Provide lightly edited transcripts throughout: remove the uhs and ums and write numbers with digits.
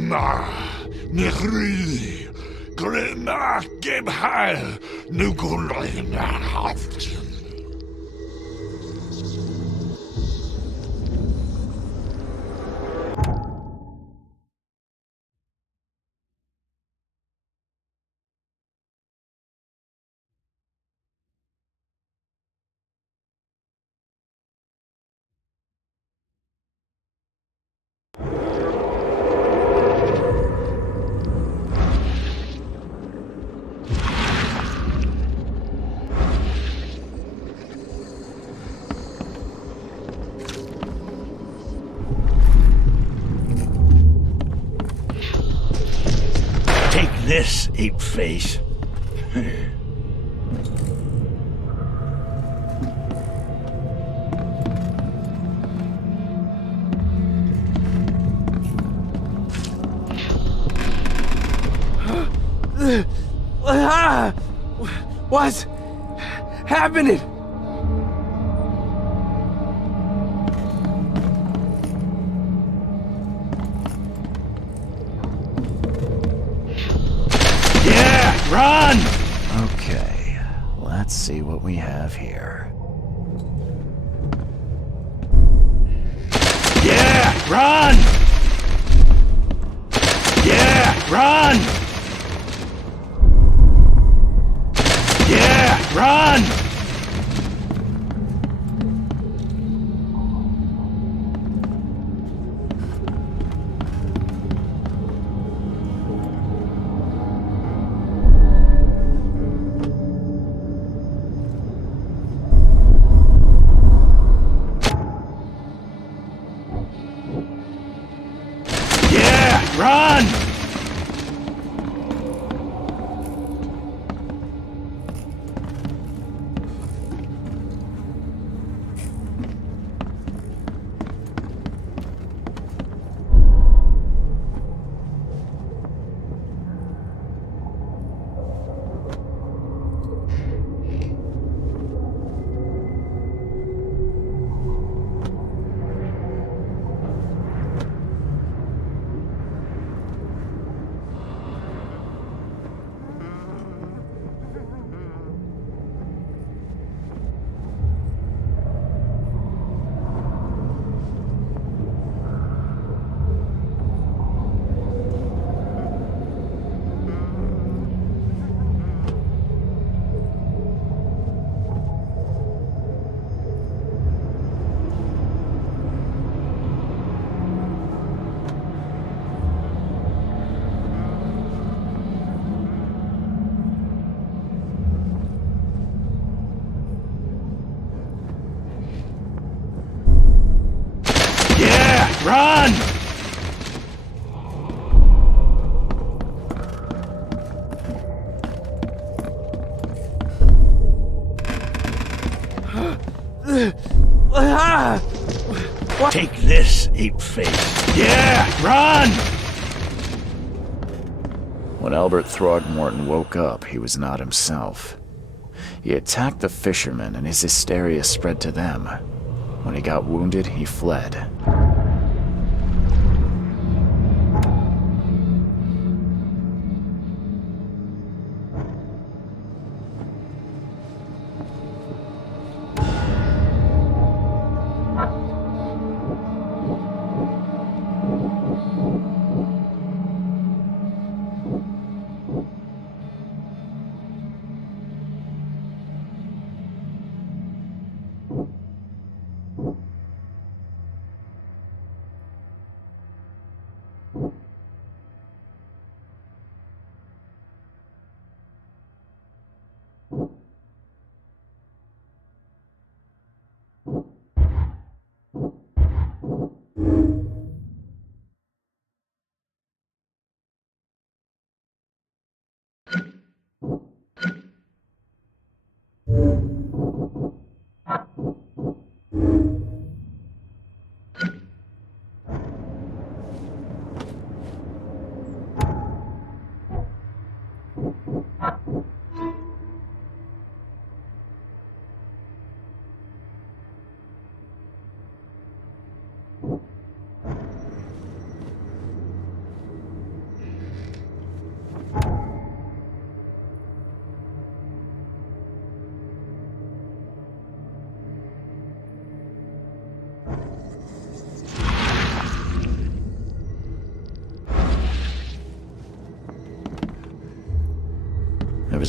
Grimma, Nihri, Grimma, Gebhal, Nugunlin, Haft. This, ape face. What's happening? Run! Okay, let's see what we have here. Yeah, run! Yeah, run! Yeah, run! Run! Run! Take this, ape face. Yeah, run! When Albert Throgmorton woke up, he was not himself. He attacked the fishermen, and his hysteria spread to them. When he got wounded, he fled.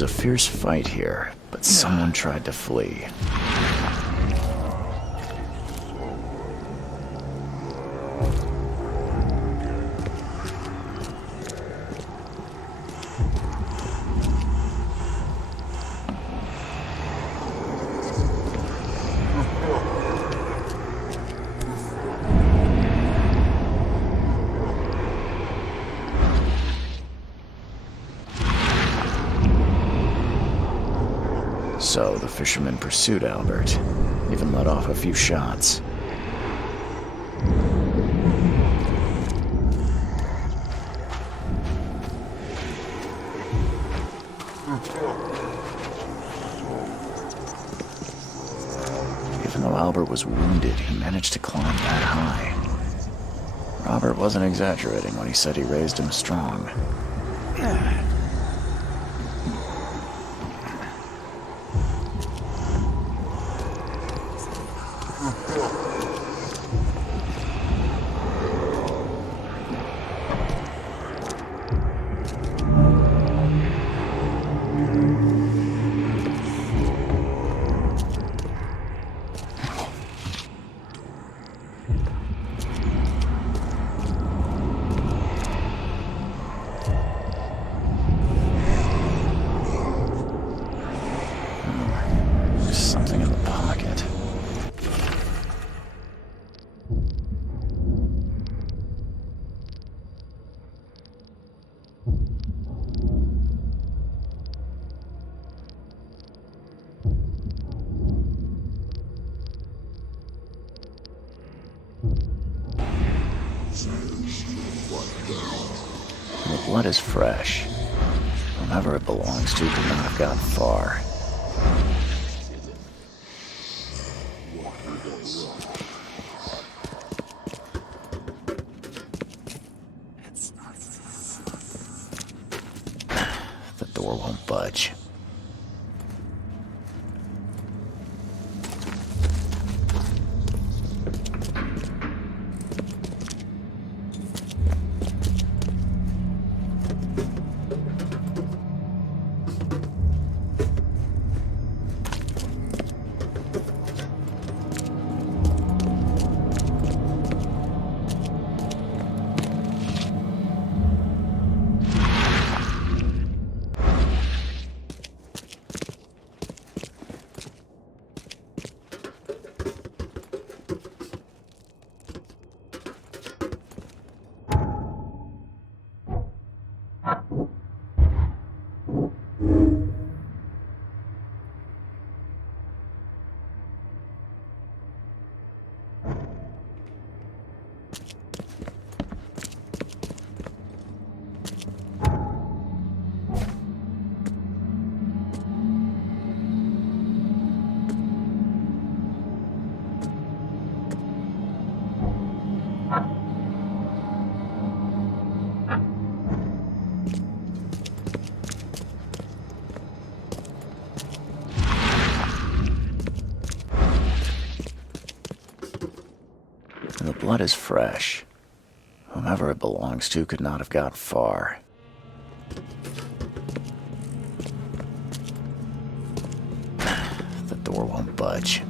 was a fierce fight here, but someone tried to flee. So the fisherman pursued Albert, even let off a few shots. Even though Albert was wounded, he managed to climb that high. Robert wasn't exaggerating when he said he raised him strong. Something in the pocket. The blood is fresh. Whomever it belongs to could not have gotten far. The door won't budge. The blood is fresh. Whomever it belongs to could not have got far. The door won't budge.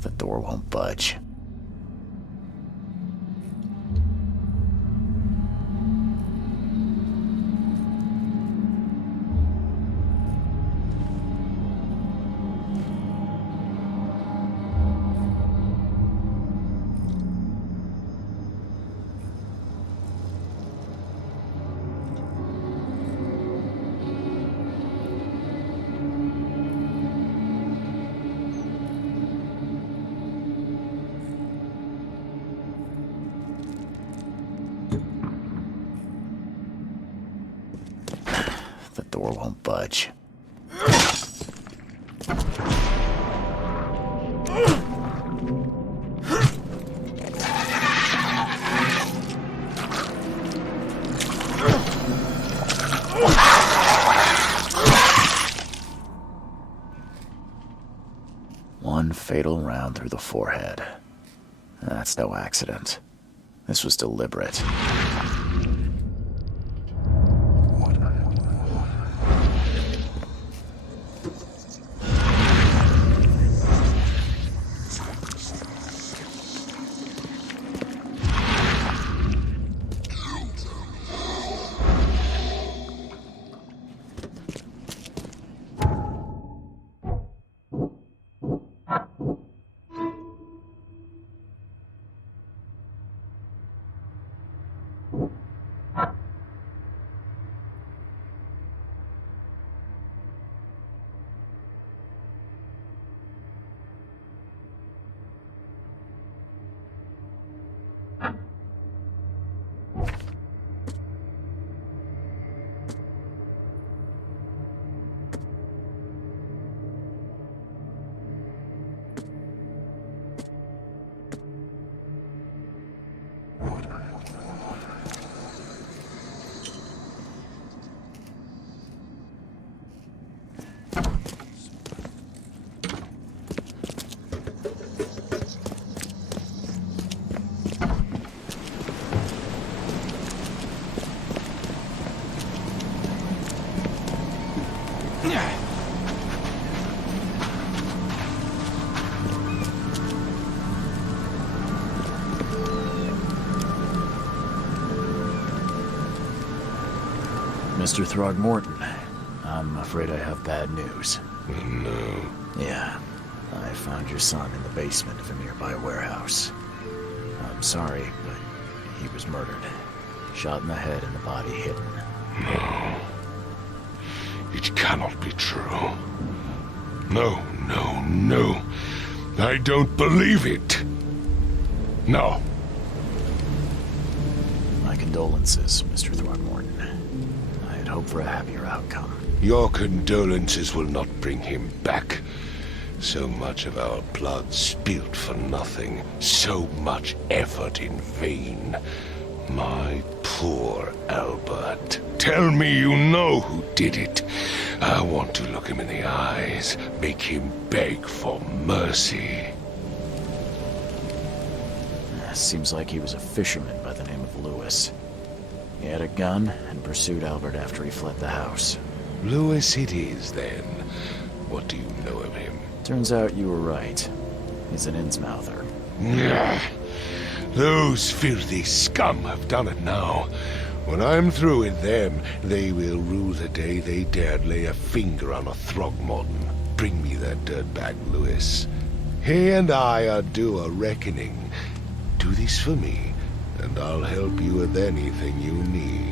The door won't budge. The door won't budge. One fatal round through the forehead. That's no accident. This was deliberate. Mr. Throgmorton, I'm afraid I have bad news. No. Yeah, I found your son in the basement of a nearby warehouse. I'm sorry, but he was murdered. Shot in the head and the body hidden. No. It cannot be true. No, no, no. I don't believe it. No. My condolences, Mr. Throgmorton. I had hoped for a happier outcome. Your condolences will not bring him back. So much of our blood spilt for nothing. So much effort in vain. My poor Albert. Tell me you know who did it. I want to look him in the eyes, make him beg for mercy. Seems like he was a fisherman by the name of Lewis. He had a gun and pursued Albert after he fled the house. Lewis it is, then. What do you know of him? Turns out you were right. He's an Innsmouther. Those filthy scum have done it now. When I'm through with them, they will rue the day they dared lay a finger on a Throgmorton. Bring me that dirtbag Lewis. He and I are due a reckoning. Do this for me, and I'll help you with anything you need.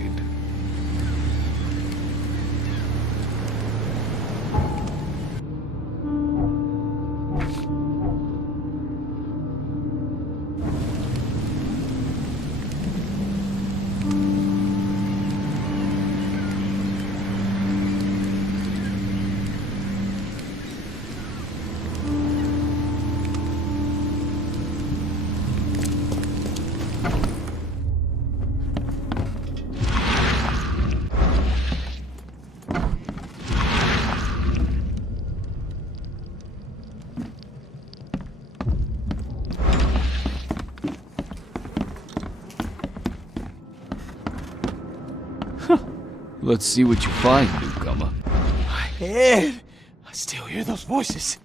Let's see what you find, newcomer. My head! I still hear those voices.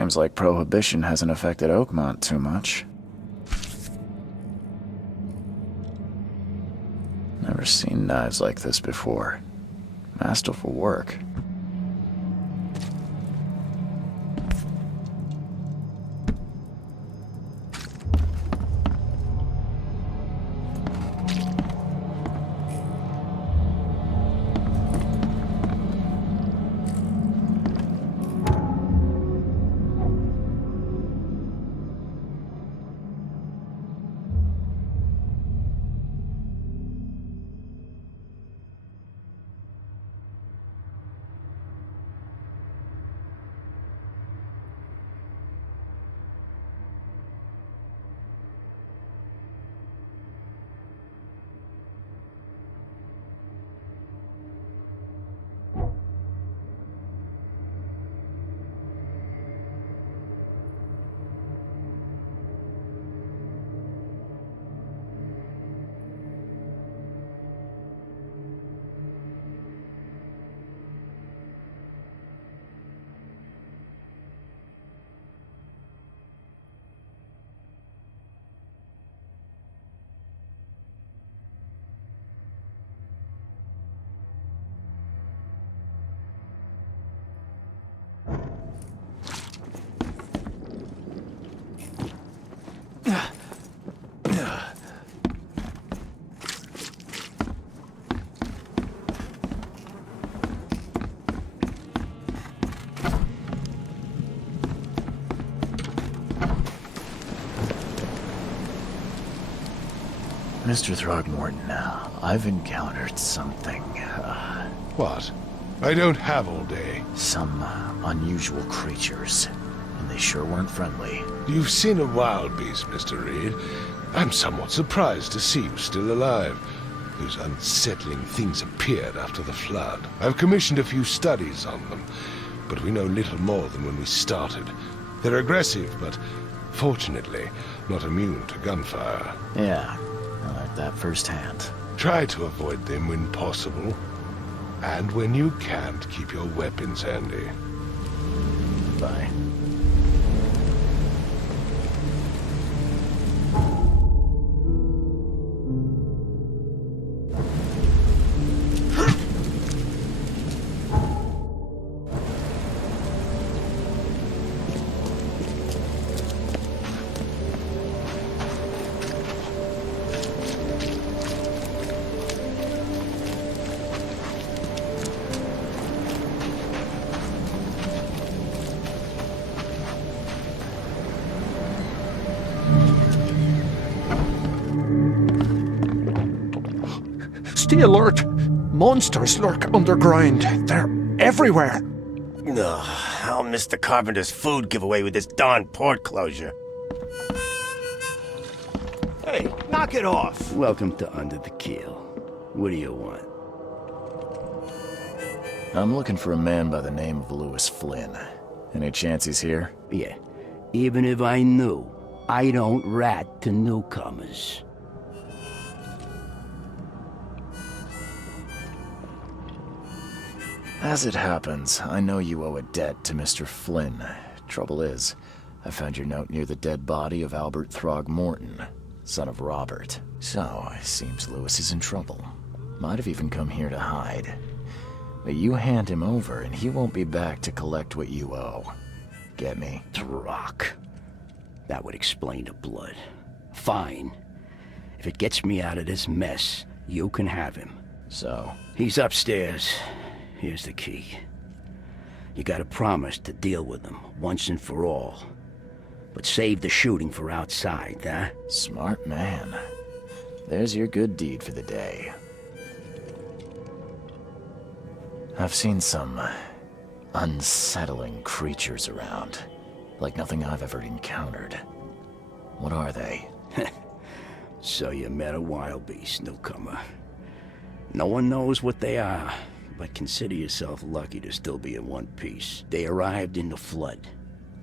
Seems like Prohibition hasn't affected Oakmont too much. Never seen knives like this before. Masterful work. Mr. Throgmorton, I've encountered something. What? I don't have all day. Some unusual creatures. And they sure weren't friendly. You've seen a wild beast, Mr. Reed. I'm somewhat surprised to see you still alive. Those unsettling things appeared after the flood. I've commissioned a few studies on them, but we know little more than when we started. They're aggressive, but fortunately not immune to gunfire. Yeah, I learned that firsthand. Try to avoid them when possible. And when you can't, keep your weapons handy. Bye. Stay alert! Monsters lurk underground. They're everywhere. Ugh, I'll miss the carpenter's food giveaway with this darn port closure. Hey, knock it off! Welcome to Under the Keel. What do you want? I'm looking for a man by the name of Lewis Flynn. Any chance he's here? Yeah, even if I knew, I don't rat to newcomers. As it happens, I know you owe a debt to Mr. Flynn. Trouble is, I found your note near the dead body of Albert Throgmorton, son of Robert. So, it seems Lewis is in trouble. Might have even come here to hide. But you hand him over and he won't be back to collect what you owe. Get me? Drock. That would explain the blood. Fine. If it gets me out of this mess, you can have him. So? He's upstairs. Here's the key. You gotta promise to deal with him, once and for all. But save the shooting for outside, huh? Smart man. There's your good deed for the day. I've seen some unsettling creatures around. Like nothing I've ever encountered. What are they? So you met a wild beast, newcomer. No one knows what they are. But consider yourself lucky to still be in one piece. They arrived in the flood.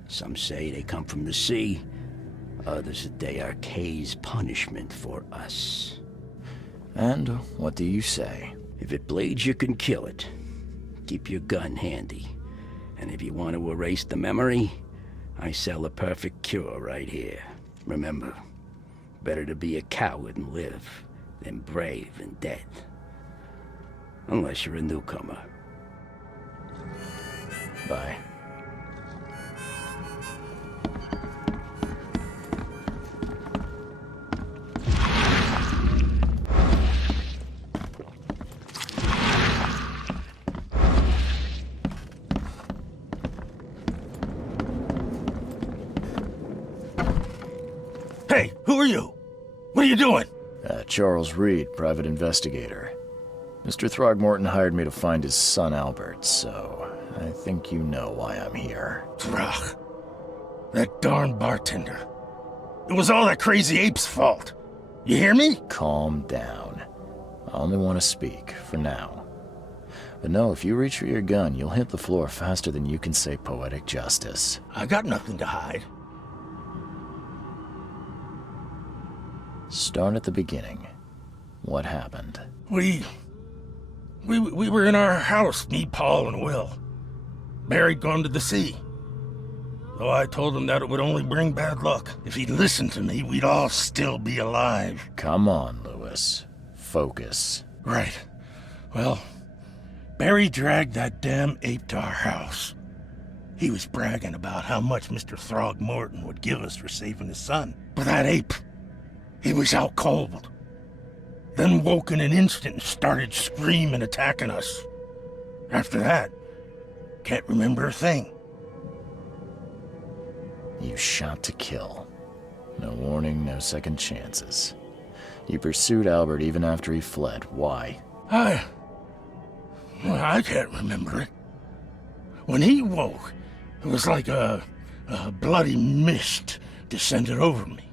Some say they come from the sea. Others that they are Kay's punishment for us. And what do you say? If it bleeds, you can kill it. Keep your gun handy. And if you want to erase the memory, I sell a perfect cure right here. Remember, better to be a coward and live than brave and dead. Unless you're a newcomer. Bye. Hey, who are you? What are you doing? Charles Reed, private investigator. Mr. Throgmorton hired me to find his son Albert, so I think you know why I'm here. Throg. That darn bartender. It was all that crazy ape's fault. You hear me? Calm down. I only want to speak, for now. But no, if you reach for your gun, you'll hit the floor faster than you can say poetic justice. I got nothing to hide. Start at the beginning. What happened? We were in our house, me, Paul, and Will. Barry'd gone to the sea. Though I told him that it would only bring bad luck. If he'd listened to me, we'd all still be alive. Come on, Lewis. Focus. Right. Well, Barry dragged that damn ape to our house. He was bragging about how much Mr. Throgmorton would give us for saving his son. But that ape, he was out cold. Then woke in an instant and started screaming, attacking us. After that, can't remember a thing. You shot to kill. No warning, no second chances. You pursued Albert even after he fled. Why? I can't remember it. When he woke, it was like a bloody mist descended over me.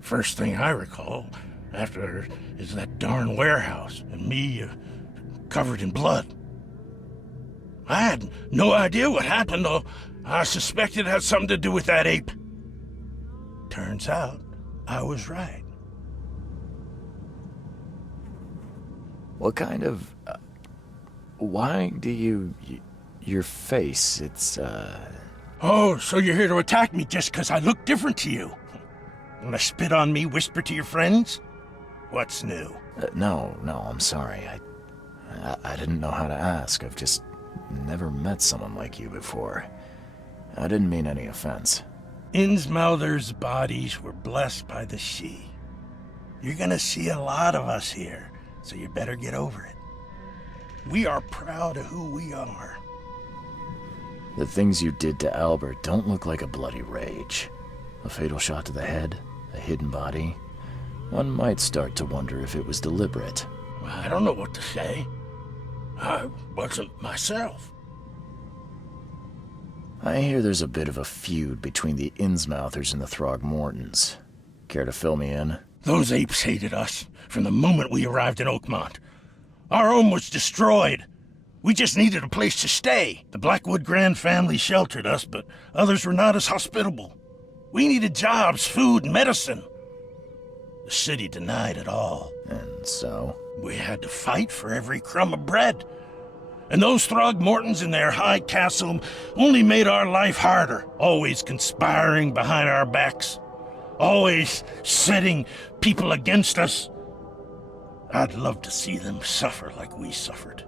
First thing I recall after is that darn warehouse and me covered in blood. I had no idea what happened, though. I suspected it had something to do with that ape. Turns out, I was right. What kind of... why do you... your face, it's, Oh, so you're here to attack me just because I look different to you? Wanna spit on me, whisper to your friends? What's new? No, I'm sorry. I didn't know how to ask. I've just never met someone like you before. I didn't mean any offense. Innsmouther's bodies were blessed by the sea. You're gonna see a lot of us here, so you better get over it. We are proud of who we are. The things you did to Albert don't look like a bloody rage. A fatal shot to the head, a hidden body. One might start to wonder if it was deliberate. I don't know what to say. I wasn't myself. I hear there's a bit of a feud between the Innsmouthers and the Throgmortons. Care to fill me in? Those apes hated us from the moment we arrived in Oakmont. Our home was destroyed. We just needed a place to stay. The Blackwood Grand family sheltered us, but others were not as hospitable. We needed jobs, food, and medicine. The city denied it all. And so? We had to fight for every crumb of bread. And those Throgmortons in their high castle only made our life harder, always conspiring behind our backs, always setting people against us. I'd love to see them suffer like we suffered.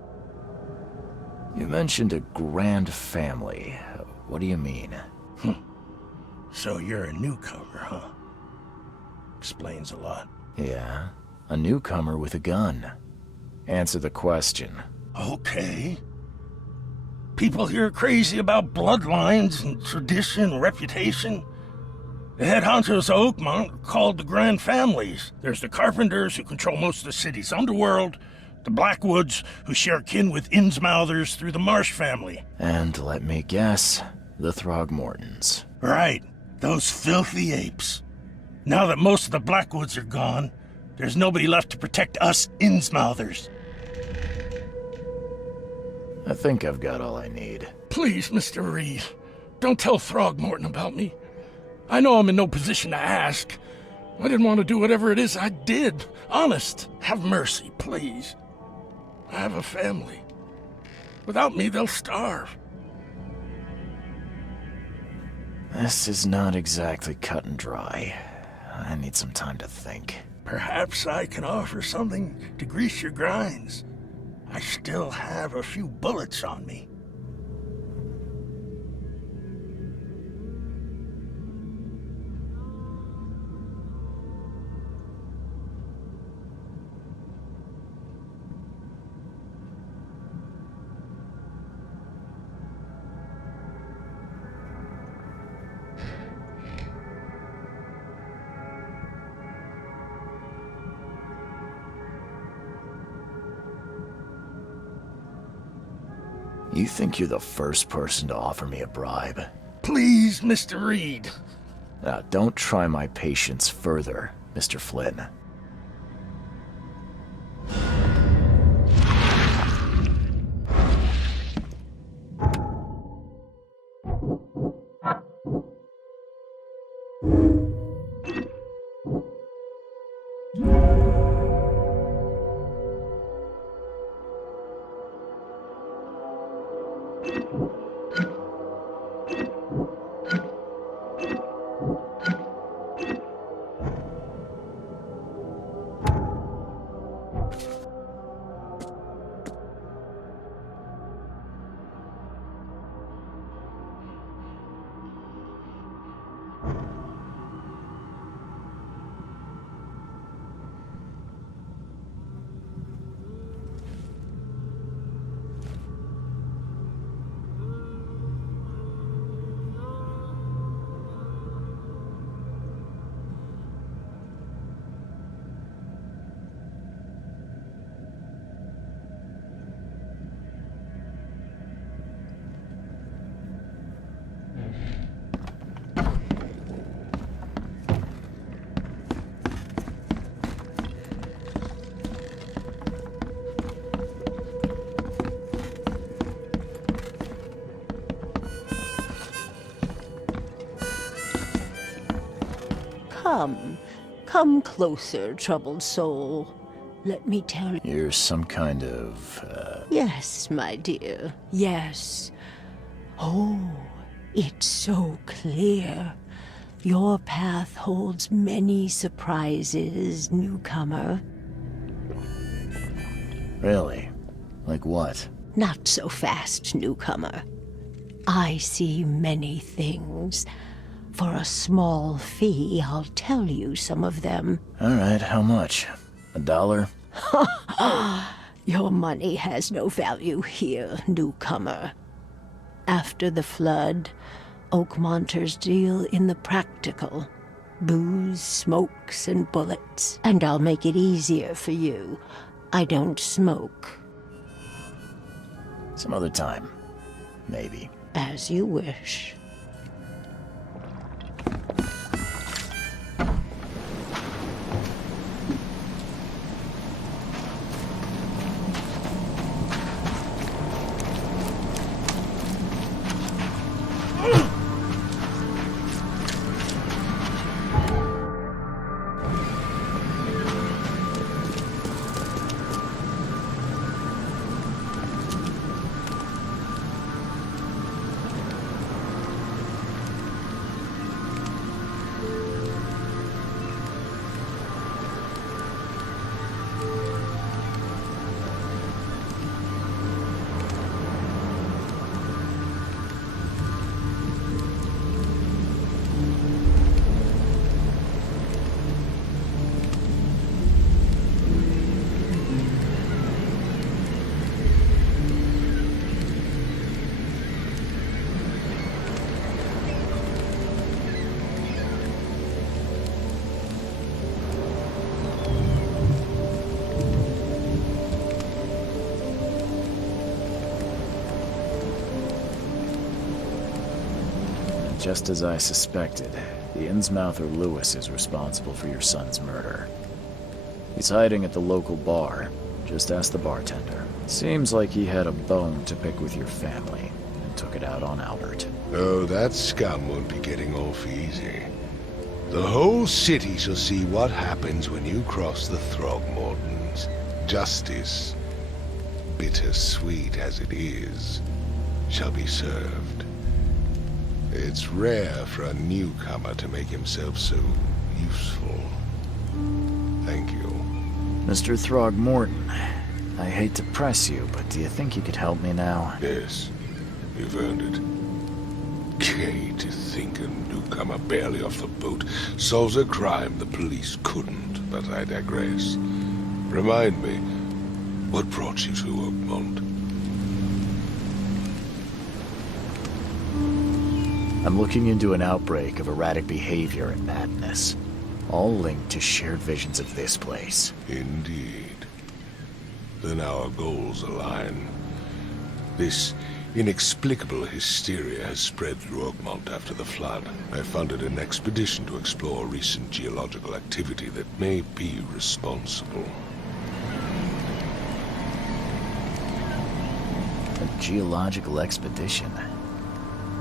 You mentioned a grand family. What do you mean? So you're a newcomer, huh? Explains a lot. Yeah, a newcomer with a gun. Answer the question. Okay. People here are crazy about bloodlines and tradition and reputation. The head honchos of Oakmont are called the Grand Families. There's the Carpenters, who control most of the city's underworld, the Blackwoods, who share kin with Innsmouthers through the Marsh family. And let me guess, the Throgmortons. Right, those filthy apes. Now that most of the Blackwoods are gone, there's nobody left to protect us Innsmouthers. I think I've got all I need. Please, Mr. Reed, don't tell Throgmorton about me. I know I'm in no position to ask. I didn't want to do whatever it is I did. Honest, have mercy, please. I have a family. Without me, they'll starve. This is not exactly cut and dry. I need some time to think. Perhaps I can offer something to grease your grinds. I still have a few bullets on me. You think you're the first person to offer me a bribe? Please, Mr. Reed. Now, don't try my patience further, Mr. Flynn. Come closer, troubled soul. Let me tell you. You're some kind of, Yes, my dear, yes. Oh, it's so clear. Your path holds many surprises, newcomer. Really? Like what? Not so fast, newcomer. I see many things. For a small fee, I'll tell you some of them. All right, how much? $1? Your money has no value here, newcomer. After the flood, Oakmonters deal in the practical. Booze, smokes, and bullets. And I'll make it easier for you. I don't smoke. Some other time. Maybe. As you wish. Just as I suspected, the Innsmouther Lewis is responsible for your son's murder. He's hiding at the local bar. Just ask the bartender. Seems like he had a bone to pick with your family, and took it out on Albert. Oh, that scum won't be getting off easy. The whole city shall see what happens when you cross the Throgmortons. Justice, bittersweet as it is, shall be served. It's rare for a newcomer to make himself so useful. Thank you. Mr. Throgmorton, I hate to press you, but do you think you could help me now? Yes, you've earned it. Gay to think a newcomer barely off the boat solves a crime the police couldn't, but I digress. Remind me, what brought you to Oakmont? I'm looking into an outbreak of erratic behavior and madness, all linked to shared visions of this place. Indeed. Then our goals align. This inexplicable hysteria has spread through Oakmont after the flood. I funded an expedition to explore recent geological activity that may be responsible. A geological expedition?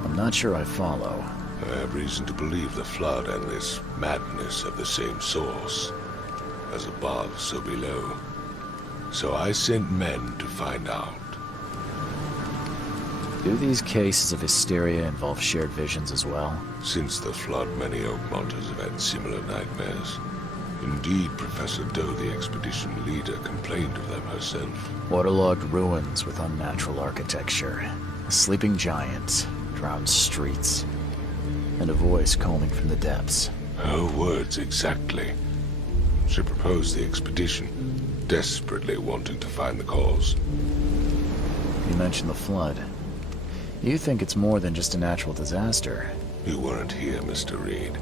I'm not sure I follow. I have reason to believe the flood and this madness have the same source. As above, so below. So I sent men to find out. Do these cases of hysteria involve shared visions as well? Since the flood, many Oakmonters have had similar nightmares. Indeed, Professor Doe, the expedition leader, complained of them herself. Waterlogged ruins with unnatural architecture, a sleeping giant, drowned streets, and a voice calling from the depths. Her words exactly. She proposed the expedition, desperately wanting to find the cause. You mentioned the flood. You think it's more than just a natural disaster? You weren't here, Mr. Reed.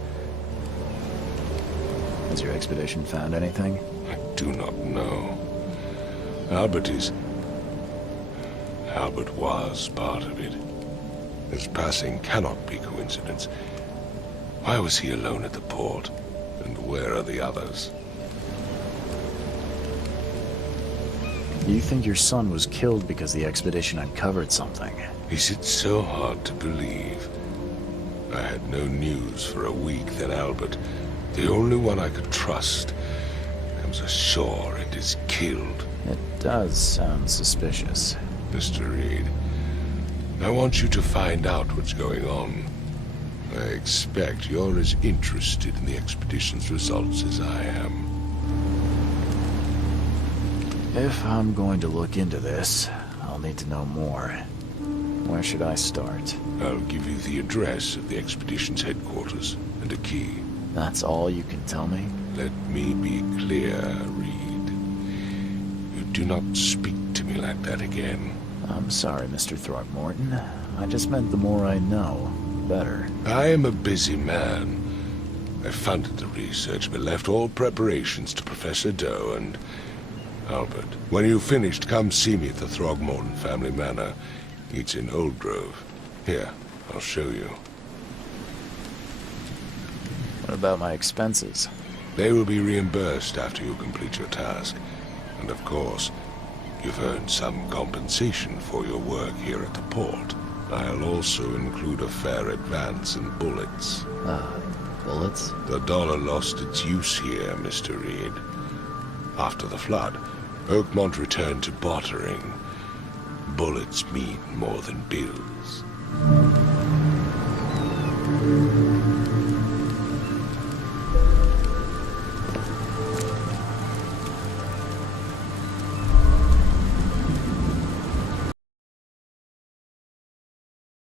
Has your expedition found anything? I do not know. Albert was part of it. His passing cannot be coincidence. Why was he alone at the port? And where are the others? You think your son was killed because the expedition uncovered something? Is it so hard to believe? I had no news for a week, then Albert, the only one I could trust, comes ashore and is killed. It does sound suspicious. Mr. Reed, I want you to find out what's going on. I expect you're as interested in the expedition's results as I am. If I'm going to look into this, I'll need to know more. Where should I start? I'll give you the address of the expedition's headquarters and a key. That's all you can tell me? Let me be clear, Reed. You do not speak to me like that again. I'm sorry, Mr. Throgmorton. I just meant the more I know, the better. I am a busy man. I funded the research, but left all preparations to Professor Doe and Albert. When you've finished, come see me at the Throgmorton family manor. It's in Oldgrove. Here, I'll show you. What about my expenses? They will be reimbursed after you complete your task. And of course, you've earned some compensation for your work here at the port. I'll also include a fair advance in bullets. Bullets? The dollar lost its use here, Mr. Reed. After the flood, Oakmont returned to bartering. Bullets mean more than bills.